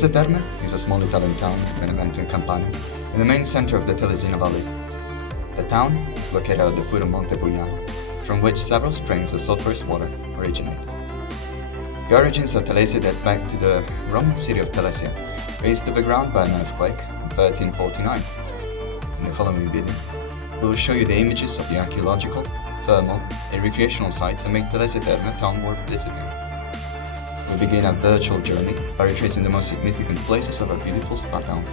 Telese Terme is a small Italian town in Benevento in Campania, in the main center of the Telesina Valley. The town is located at the foot of Monte Pugnale, from which several springs of sulphurous water originate. The origins of Telese date back to the Roman city of Telesia, raised to the ground by an earthquake in 1349. In the following video, we will show you the images of the archaeological, thermal, and recreational sites that make Telese Terme a town worth visiting. We begin a virtual journey by retracing the most significant places of our beautiful spa town.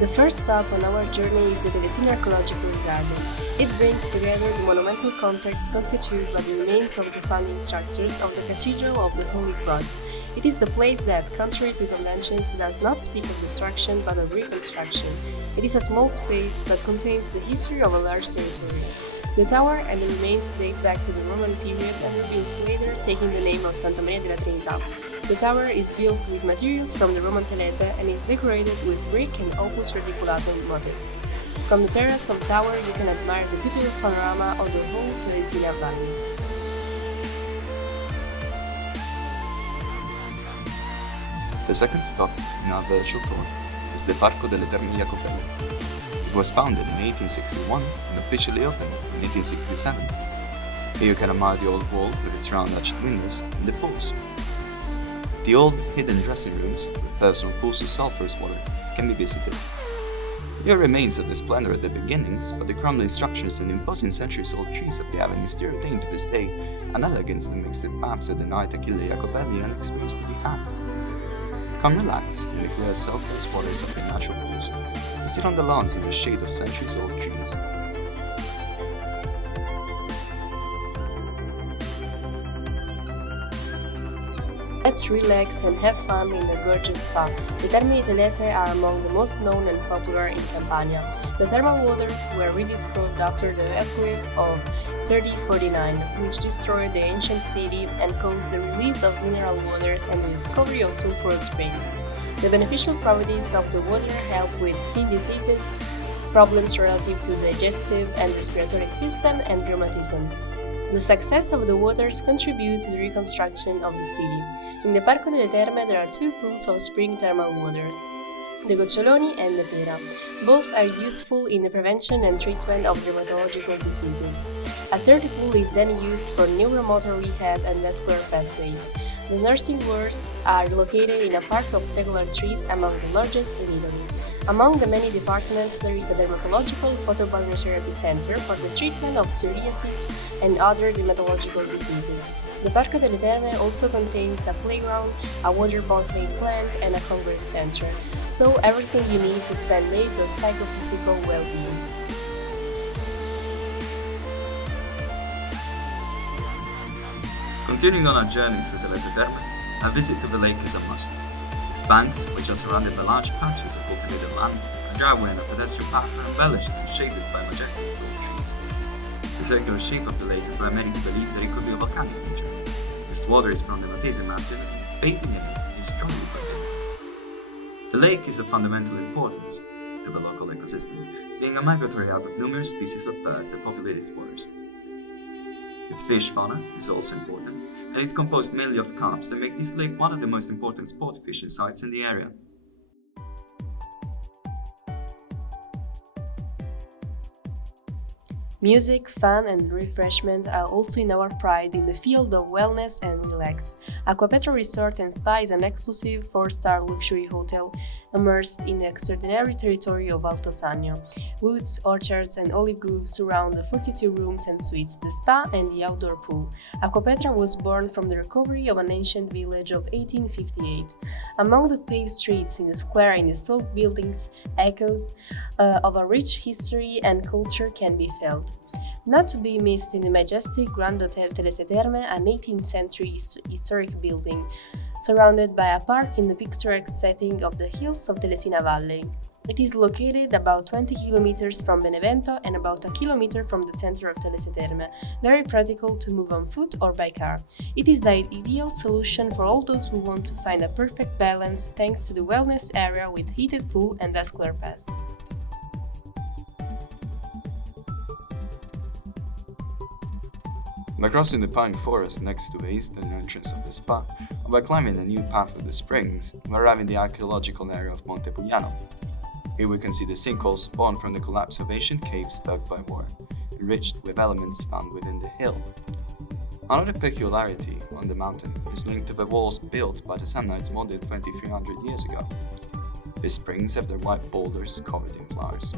The first stop on our journey is the Telesina Archaeological Garden. It brings together the monumental complex constituted by the remains of the founding structures of the Cathedral of the Holy Cross. It is the place that, contrary to conventions, does not speak of destruction but of reconstruction. It is a small space but contains the history of a large territory. The tower and the remains date back to the Roman period and were built later, taking the name of Santa Maria della Trinità. The tower is built with materials from the Roman Telese and is decorated with brick and opus reticulatum motifs. From the terrace of the tower you can admire the beautiful panorama of the whole Telesina Valley. The second stop in our virtual tour is the Parco delle Terme Jacobelle. It was founded in 1861 and officially opened in 1867. Here you can admire the old wall with its round arched windows and the pools. The old hidden dressing rooms with personal pools of sulphurous water can be visited. There are remains of the splendor at the beginnings, but the crumbling structures and imposing centuries-old trees of the avenue still retain to this day an elegance that makes the paths at the night Achille Jacobelli an experience to be had. Come relax in the clear sulphurous waters of the natural pools and sit on the lawns in the shade of centuries-old trees. Let's relax and have fun in the gorgeous spa. The Terme di Telese are among the most known and popular in Campania. The thermal waters were rediscovered after the earthquake of 3049, which destroyed the ancient city and caused the release of mineral waters and the discovery of sulphurous springs. The beneficial properties of the water help with skin diseases, problems relative to digestive and respiratory system, and rheumatisms. The success of the waters contribute to the reconstruction of the city. In the Parco delle Terme there are two pools of spring thermal water, the Goccioloni and the Pera. Both are useful in the prevention and treatment of rheumatological diseases. A third pool is then used for neuromotor rehab and vascular pathways. The nursing wards are located in a park of secular trees among the largest in Italy. Among the many departments, there is a dermatological photobalneotherapy center for the treatment of psoriasis and other dermatological diseases. The Parco delle Terme also contains a playground, a water bottling plant, and a congress center, so everything you need to spend days of psychophysical well-being. Continuing on our journey through Telese Terme, a visit to the lake is a must. Its banks, which are surrounded by large patches of cultivated land, a driveway and a pedestrian path are embellished and shaded by majestic tall trees. The circular shape of the lake has led many to believe that it could be a volcanic nature. This water is from the Matese Massif, bathing in it is strongly prohibited. The lake is of fundamental importance to the local ecosystem, being a migratory hub of numerous species of birds that populate its waters. Its fish fauna is also important, and it's composed mainly of carps that make this lake one of the most important sport fishing sites in the area. Music, fun, and refreshment are also in our pride in the field of wellness and relax. Acquapetra Resort and Spa is an exclusive 4-star luxury hotel immersed in the extraordinary territory of Alto Sannio. Woods, orchards, and olive groves surround the 42 rooms and suites, the spa, and the outdoor pool. Acquapetra was born from the recovery of an ancient village of 1858. Among the paved streets in the square and the salt buildings, echoes of a rich history and culture can be felt. Not to be missed in the majestic Grand Hotel Telese Terme, an 18th century historic building, surrounded by a park in the picturesque setting of the hills of Telesina Valley. It is located about 20 kilometers from Benevento and about a kilometer from the center of Telese Terme, very practical to move on foot or by car. It is the ideal solution for all those who want to find a perfect balance thanks to the wellness area with heated pool and vascular paths. By crossing the pine forest next to the eastern entrance of the spa, and by climbing a new path of the springs, we arrive in the archaeological area of Monte Pugliano. Here we can see the sinkholes born from the collapse of ancient caves dug by war, enriched with elements found within the hill. Another peculiarity on the mountain is linked to the walls built by the Samnites more than 2300 years ago. These springs have their white boulders covered in flowers.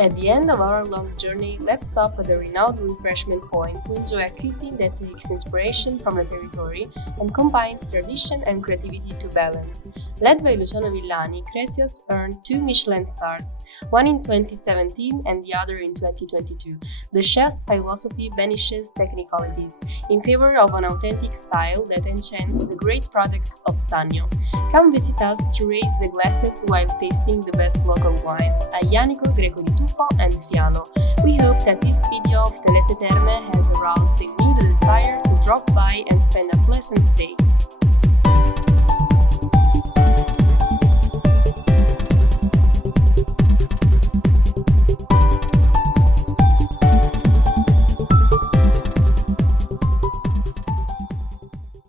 At the end of our long journey, let's stop at a renowned refreshment point to enjoy a cuisine that takes inspiration from the territory and combines tradition and creativity to balance. Led by Luciano Villani, Cresios earned 2 Michelin stars, one in 2017 and the other in 2022. The chef's philosophy banishes technicalities in favor of an authentic style that enchants the great products of Sannio. Come visit us to raise the glasses while tasting the best local wines, Aianico, Greco di Tufo and Fiano. We hope that this video of Telese Terme has aroused in you the desire to drop by and spend a pleasant stay.